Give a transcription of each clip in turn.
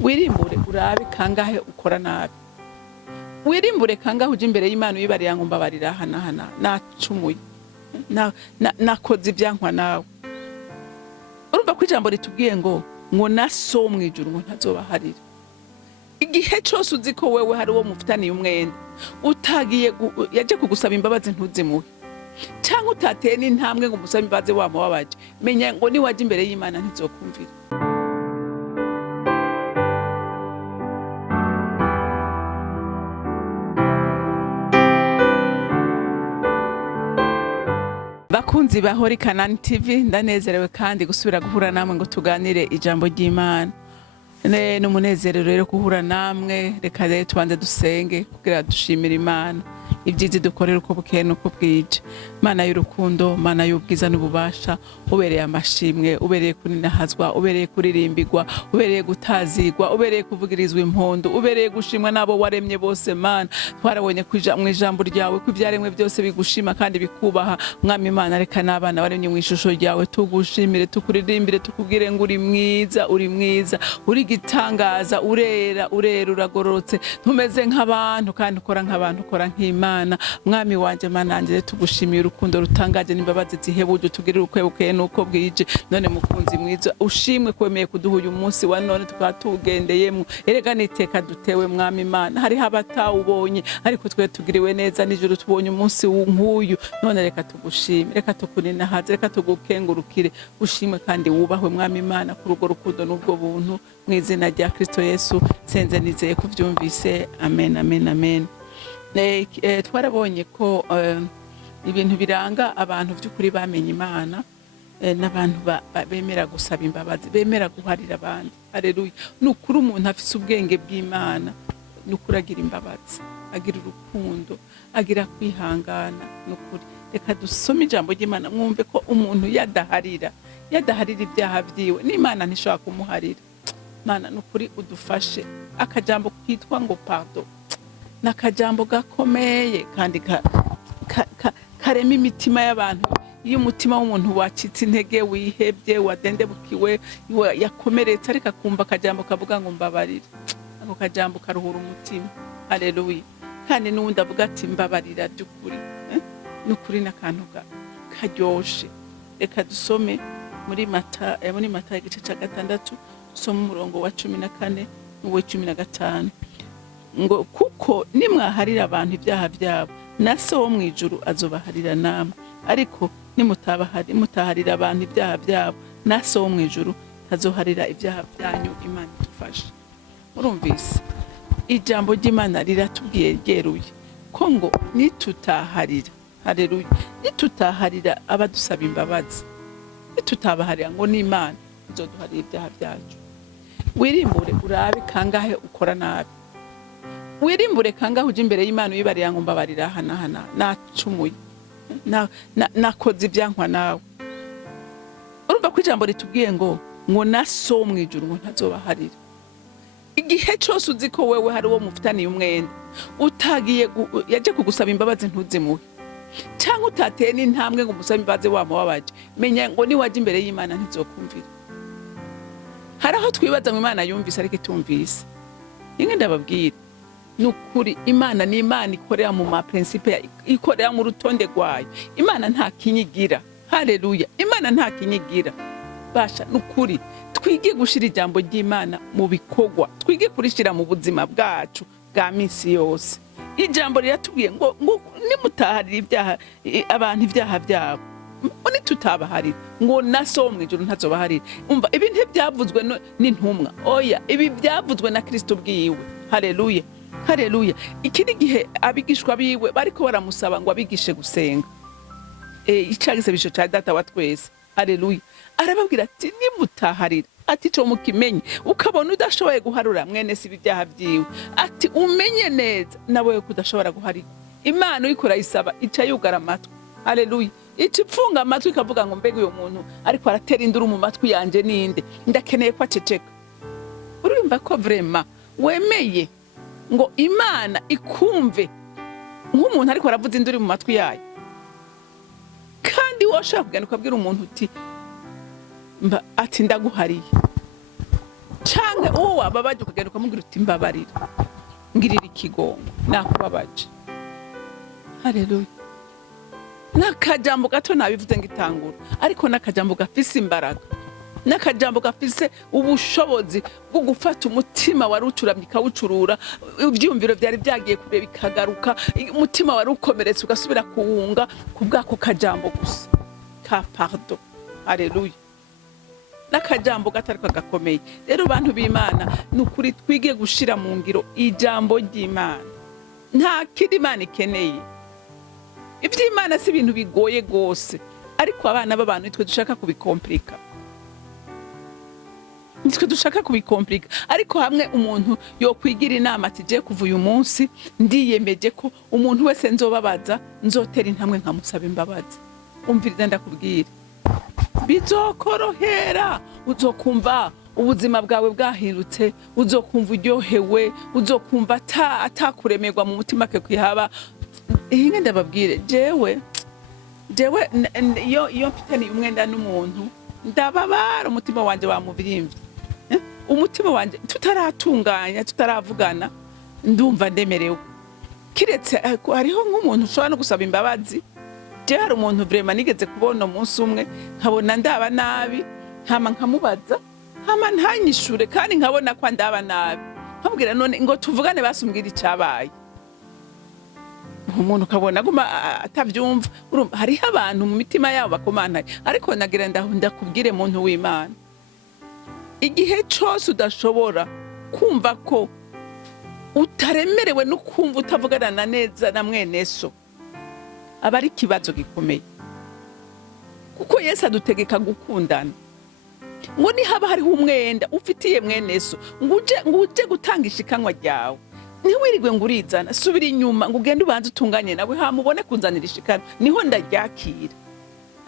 wirimbure urabe kangahe ukora nabi, wirimbure kangahe uje imbere y'Imana uyibarira ngo mbabarira hana nacumuye nakoze ibyankwa nawe. Urumva ko ijambo ritubwiye ngo na so mwijuru ngo ntazobaharira. Igihe cyose uzi ko wewe hari uwo mufitaniye umwenda utagiye yaje kugusaba imbabazi ntuzimuhe, cyangwa utateye n'intambwe ngo umusabe imbabazi wamubabaje, menya ngo niwaje imbere y'Imana ntizokumvira. Bakunzi ba Hori Kanani TV, ndanezerewe kandi gusubira guhura namwe ngo tuganire ijambo ry'Imana. N'umunezero rero guhura namwe, reka rero tubanze dusenge kugira dushimire Imana ibyizi dukorera uko bukeye nuko bwije. Mana y'urukundo, Mana y'ubwiza n'ububasha, ubereye amashimwe, ubereye kuninahazwa, ubereye kuririmbirwa, ubereye gutazigwa, ubereye kuvugirizwa impundu, ubereye gushimwa nabo waremye bose. Mana twarabonye mu ijambo ryawe ko ibyaremwe byose bigushima kandi bikubaha. Mwami Imana, reka n'abana baremye mu ishusho ryawe tugushimire, tukuririmbire, tukubwire ngo uri mwiza, uri mwiza, uri gitangaza, urera uragororotse, tumeze nk'abantu kandi ukora nk'abantu, ukora nk'Imana. Mwami wanje, Mana yanjye, tugushimiye urukundo rutangaje n'imbabazi zihebuje utugirira ukwebukeye nuko bwije. None mukunzi mwiza, ushimwe kwemeye kuduha uyu munsi wa none tukaba tugendeyemo. Erega niteka dutewe Mwami Imana, hariho abatawubonye ariko twe tugiriwe neza n'ijuru tubonye umunsi nk'uyu. None reka tugushime, reka tukuninahaze, reka tugukengurukire, ushimwe kandi wubahwe Mwami Imana kuri urwo rukundo n'ubwo buntu, mu izina rya Kristo Yesu senze nizeye kuvyumvise. Amen, amen, amen. Twarabonye ko ibintu biranga abantu by'ukuri bamenye Imana, n'abantu bemera gusaba imbabazi, bemera guharira abandi. Haleluya. Nukuri umuntu afise ubwenge bw'Imana, nukuri agira imbabazi, agira urukundo, agira kwihangana. Nukuri reka dusome ijambo ry'Imana mwumve ko umuntu yadaharira ibyaha byiwe n'Imana ntishobora kumuharira. Mana nukuri udufashe. Akajambo kitwa ngo pardon nakajambo gakomeye kandi karema imitima y'abantu. Iyo umutima w'umuntu wacitse intege, wihebye, wadendebukiwe, yakomeretse, ariko akumva akajambo kavuga ngo mbabarira, ako kajambo karuhura umutima. Haleluya. Kandi n'uwundi avuga ati mbabarira by'ukuri, n'ukuri n'akantu karyoshe. Reka dusome muri Mata igice cya 6 dusome umurongo wa 14 n'uwa 15 ngo kuko nimwaharira abantu ibyaha byabo, na so wo mwijuru azobaharira namwe. Ariko mutaharira abantu ibyaha byabo, na so wo mwijuru azoharira ibyaha byanyu. Imana idufashe. Murumvise ijambo ry'Imana riratubwiye ryeruye ko ngo nitutaharira, haleluya, nitutaharira abadusaba imbabazi, nitutabaharira ngo n'Imana izoduharira ibyaha byacu. Wirimbure urabe kangahe ukora nabi, wirimbure kangahe uje imbere y'Imana uyibarira ngo mbabarira hana nacumuye nakoze ibyankwa nawe. Urumva ko ijambo ritubwiye ngo na so mwijuru ngo ntazobaharira. Igihe cyose uzi ko wewe hari uwo mufitaniye umwenda utagiye yaje kugusaba imbabazi ntuzimuhe, cyangwa utateye n'intambwe ngo umusabe imbabazi wamubabaje, menya ngo niwaje imbere y'Imana ntizokumvira. Hari aho twibaza ngo Imana yumvise ariko itumvise. Inge ndababwira nukuri Imana ni Imana ikorera mu principe, ikorera mu rutonde rwayo. Imana nta kinyigira. Haleluya. Imana nta kinyigira. Basha nukuri twige gushira ijambo ry'Imana mu bikogwa, twige kurishira mu buzima bwacu bwa minsi yose. Ijambo riratubwiye ngo nimutaharira ibyaha abantu ibyaha byabo, nitutabaharira ngo na so mwijuru ntazobaharira. Umva ibi ntibyavuzwe n'intumwa, oya, ibi byavuzwe na Kristo bwiwe. Haleluya. Haleluya. Ikindi gihe abigishwa biwe bariko baramusaba ngo abigishe gusenga, icagisabisho ca data wa twese. Haleluya. Arababwira ati nimutaharira, ati cyo mukimenye, ukabona udashoboye guharura mwene si ibyaha byiwe, ati umenye neza nawe kudashobora guharira. Imana uyikora isaba ica yugara amatwi. Haleluya. Ica ipfunga amatwi ikavuga ngo mbega uyu muntu ariko aratera induru mu matwi yanje ninde, ndakeneye ko aceceka. Urumva ko vraiment wemeye ngo Imana ikumve nk'umuntu ariko aravuza induri mu matwi yayo. Kandi washaka kugenda ukabwira umuntu uti ati ndaguhariye, canke uwo ababaje ukagenda ukamubwira uti mbabarira ngirira ikigongo nakubabaje. Haleluya. N'akajambo gato nabivuze ngitangura, ariko n'akajambo gafise imbaraga, n'akajambo gafise ubushobozi bwo gufata umutima wari ucuramye ikawucurura, ivyumviro vyari vyagiye kure bikagaruka, umutima wari ukomeretse ugasubira kuwunga kubwako kajambo gusa ka pardon. Haleluya. N'akajambo gato ariko gakomeye. Rero bantu b'Imana nukuri twige gushira mu ngiro ijambo ry'Imana. Nta kindi Imana ikeneye. Ivy'Imana si ibintu bigoye gose, ariko abana b'abantu nitwe dushaka kubikomplika. Nitwe dushaka kubikomplika, ariko hamwe umuntu yo kwigira inama ati je kuva uyu munsi ndiyemeje ko umuntu wese nzobabaza nzotera intamwe nkamusaba imbabazi. Umviriza ndakubwira, bizokorohera, uzokumva ubuzima bwawe bwahindutse, uzokumva uryohewe, uzokumva atakuremerwa mu mutima ke kwihaba. Inge ndababwire, jewe iyo mfitanye umwenda n'umuntu ndababara, umutima wanje wamubirimbye, umutima wanje tutaratunganya, tutaravugana, ndumva ndemerewe. Kiretse hariho nk'umuntu ushobora no gusaba imbabazi. Je hari umuntu vraiment nigeze kubona umunsi umwe nkabona ndaba nabi, hama nkamubaza, hama ntanyishure, kandi nkabona ko ndaba nabi, nkabwira none ngo tuvugane basumbwira icabaye. Umuntu kabona guma atavyumva. Urumva hariho abantu mu mitima yabo bakomanaye, ariko nagira ndakubwire muntu w'Imana, igihe cyose udashobora kumva ko utaremerewe no kumva utavugana neza na mwene so, aba ari ikibazo gikomeye. Kuko Yesu adutegeka gukundana. Ngo ni haba hariho umwenda ufitiye mwene so, nguje gutanga ishikanwa ryawe, ntiwirigwe ngurizana, subira inyuma ngo ugende ubanze utunganye nawe hamubone kunzanira ishikano, niho ndaryakira.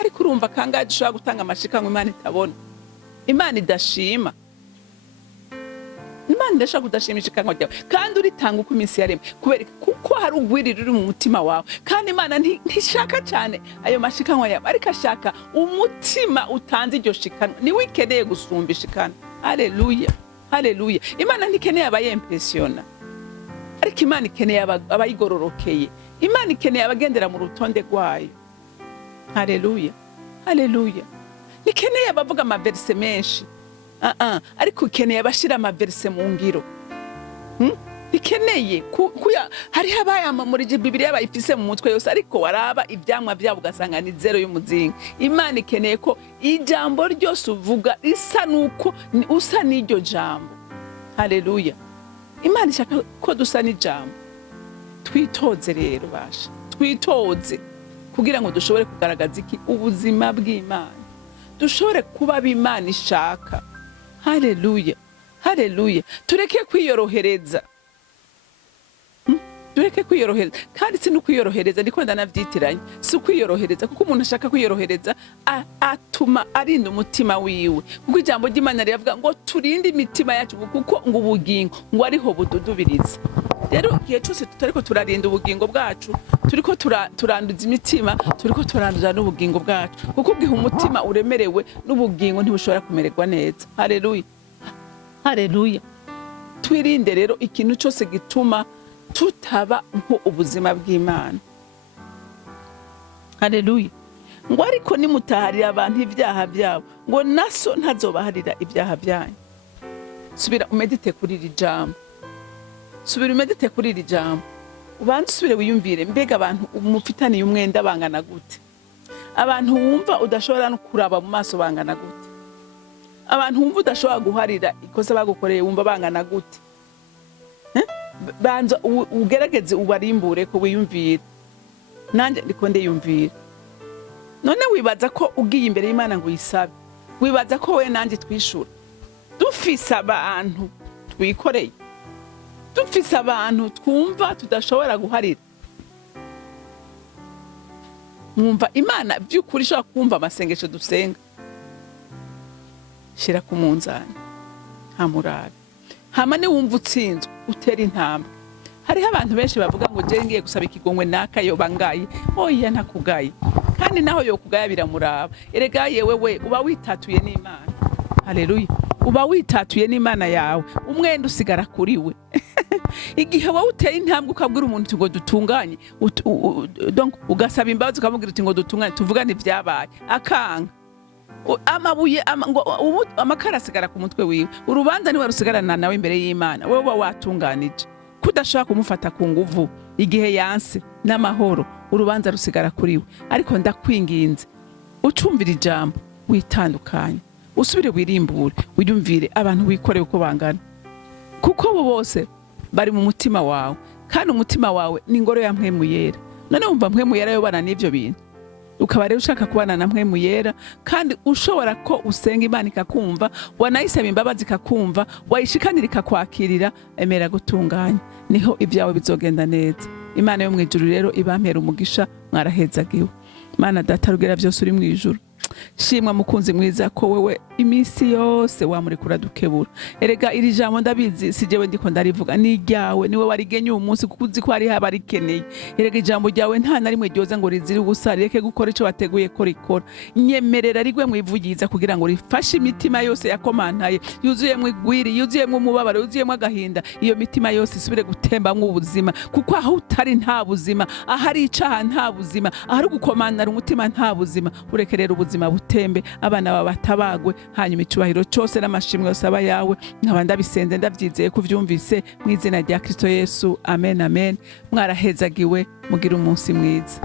Ariko urumva kangaje ushobora gutanga amashikanwa Imana itabona, Imana idashima. Imana ndashaka kudashima ishikanwa ryawe, kandi uritanga uko iminsi yaremwe, kubera kuko hari ugwirira uri mu mutima wawe. Kandi Imana ntishaka cyane ayo mashikanwa yawe, ariko ashaka umutima utanze iryo shikanwa, niwe ikeneye gusumba ishikano. Haleluya, haleluya. Imana ntikeneye abayempressiona, ariko Imana ikeneye abayigororokeye. Imana ikeneye abagendera mu rutonde rwayo. Haleluya, haleluya. Nikeneye abavuga amaverse menshi, ariko ikeneye abashira amaverse mu ngiro. Nikeneye hariho abayama muri Bibiliya bayifise mu mutwe yose, ariko waraba ivyamwa vyabo ugasanga ni zero y'umuzinga. Imana ikeneye ko ijambo ryose uvuga risa nuko usa n'iryo jambo. Haleluya. Imana ishaka ko dusa n'ijambo. Twitoze rero basha, twitoze kugira ngo dushobore kugaragaza iki ubuzima bw'Imana, dushobore kuba b'Imana ishaka. Haleluya, haleluya. Tureke kwiyorohereza, tureke kwiyorohereza. Kandi si no kwiyorohereza ndiko ndanavyitiranye, si kwiyorohereza, kuko umuntu ashaka kwiyorohereza atuma arinda umutima wiwe. Kuko ijambo ry'Imana riravuga ngo turinde imitima yacu, kuko ngo ubugingo ngo ariho bududubiriza. Rero igihe cyose tutariko turarinda ubugingo bwacu, turiko turanduza imitima, turiko turanduza n'ubugingo bwacu, kuko gihe umutima uremerewe n'ubugingo ntibushobora kumererwa neza. Haleluya, haleluya. Twirinde rero ikintu cyose gituma tutaba nko ubuzima bw'Imana. Haleluya. Ngo ariko nimutaharira abantu ibyaha byabo, ngo naso ntazobaharira ibyaha byanyu. Subira umedite kuri iri jambo, subira umedite kuri iri jambo, ubanze usubire wiyumvire, mbega abantu umufitaniye umwenda bangana gute? Abantu wumva udashobora no kuraba mu maso bangana gute? Abantu wumva udashobora guharira ikosa bagukoreye wumva bangana gute? Banza ugerageze ubarimbure ko wiyumvire. Nanje ndiko ndiyumvira. None wibaza ko ugiye imbere y'Imana ngo uyisabe, wibaza ko we nanje twishura dufise abantu twikoreye, dufise abantu twumva tudashobora guharira? Mwumva Imana by'ukuri ishobora kumva amasengesho dusenga? Shira ku munzani, hamurabe. Hama ni wumva utsinzwe utera intambwe. Hariho abantu benshi bavuga ngo je ngiye gusaba ikigongwe naka yo bangaye. Oya ntakugaye, kandi naho yo kugaya biramuraba. Erega yewe we uba witatuye n'Imana. Haleluya. uba witatuye n'Imana yawe, umwenda usigara kuri we. Igihe wowe uteye intambwe ukabwira umuntu ngo dutunganye, donc ugasaba imbabazi ukamubwira uti ngo dutunganye tuvugane ibyabaye, akanga amabuye amakara asigara ku mutwe wiwe, urubanza niwe rusigarana nawe imbere y'Imana, wowe uba watunganije kudashaka kumufata ku nguvu. Igihe yanse n'amahoro, urubanza rusigara kuri we. Ariko ndakwinginze ucumvira ijambo, witandukanye, usubire wirimbure, wiyumvire abantu wikoreye uko bangana, kuko bo bose bari mu mutima wawe, kandi umutima wawe ni ingoro ya mpwemu yera. None wumva mpwemu yera yobana n'ivyo bintu, ukaba rero ushaka kubana na mpwemu yera, kandi ushobora ko usenga Imana ikakumva, wanayisaba imbabazi ikakumva, wayishikanira ikakwakirira, emera gutunganya, niho ibyawe bizogenda neza. Imana yo mwijuru rero ibampera umugisha, mwarahezagiwe. Mana data rugera byose uri mwijuru, shimwa mukunzi mwiza ko wewe iminsi yose wamurekura dukebura. Erega iri jambo ndabizi si jewe ndiko ndarivuga, ni ryawe, niwe warigenye uyu munsi kuko uzi ko hari abarikeneye. Erega ijambo ryawe nta na rimwe ryoza ngo riziri ubusa, reke gukora ico wateguye ko rikora. Nyemerera rigwe mwivugiza kugira ngo rifashe imitima yose yakomantaye, yuzuyemwe igwiri, yuzuyemwe umubabaro, yuzuyemwe agahinda. Iyo mitima yose isubire gutembamwo ubuzima, kuko aho utari nta buzima, ahari icaha nta buzima, ahari gukomandara umutima nta buzima. Urekerera ubuzima butembe, abana baba batabagwe, hanyuma icubahiro cyose n'amashimwe yose aba yawe. Nkaba ndabisenze ndabyizeye kuvyumvise mu izina rya Kristo Yesu, amen amen. Mwarahezagiwe, mugira umunsi mwiza.